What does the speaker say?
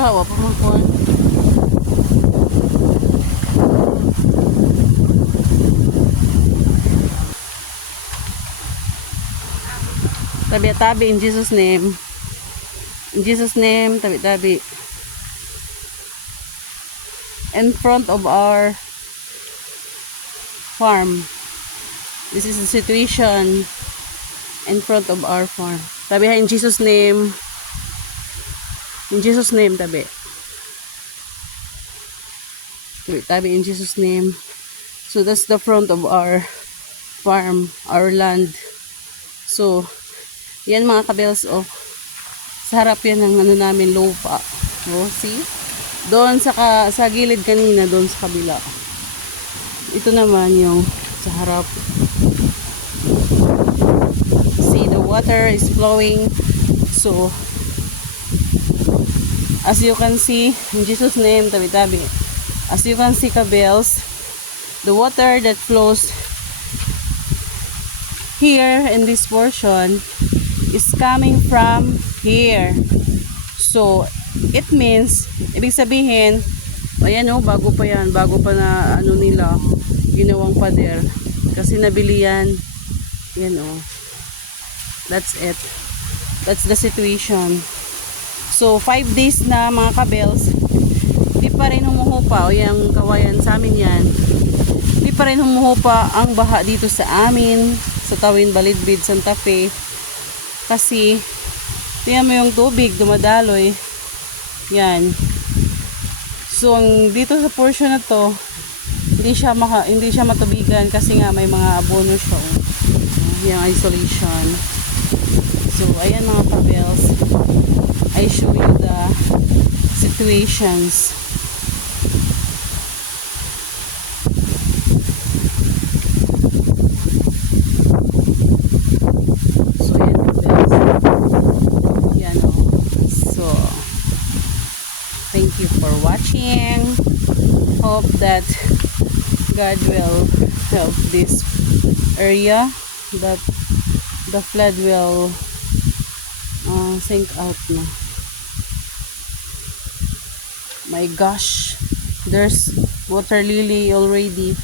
bahawa pa man kuan. Tabi-tabi in Jesus name. In Jesus name, tabi-tabi. In front of our farm. This is the situation in front of our farm. Tabi ha, in Jesus name. In Jesus name, tabi. Tabi in Jesus name. So that's the front of our farm, our land. So, yan mga kabels, oh. Sa harap yan ng ano namin, lupa. Oh, see? Doon sa gilid kanina, doon sa kabila. Ito naman yung sa harap. See, the water is flowing. So, as you can see, in Jesus' name, tabi-tabi. As you can see, kabels, the water that flows here in this portion is coming from here. So, it means, ibig sabihin, ayan o, bago pa yan, bago pa na ano nila, ginawang pader. Kasi nabili yan. Yan o. That's it. That's the situation. So, 5 days na mga kabels, di pa rin humuhupa, o yung kawayan sa amin yan, di pa rin humuhupa ang baha dito sa amin, sa Tawin, Balidbid, Santa Fe. Kasi, tingnan mo yung tubig, dumadaloy. Yan. So, dito sa portion na to, hindi siya matubigan kasi nga may mga abono siya. Yung isolation. So, ayan mga kabels. I show you the situations. Thank you for watching. Hope that God will help this area, that the flood will sink out na. My gosh, there's water lily already.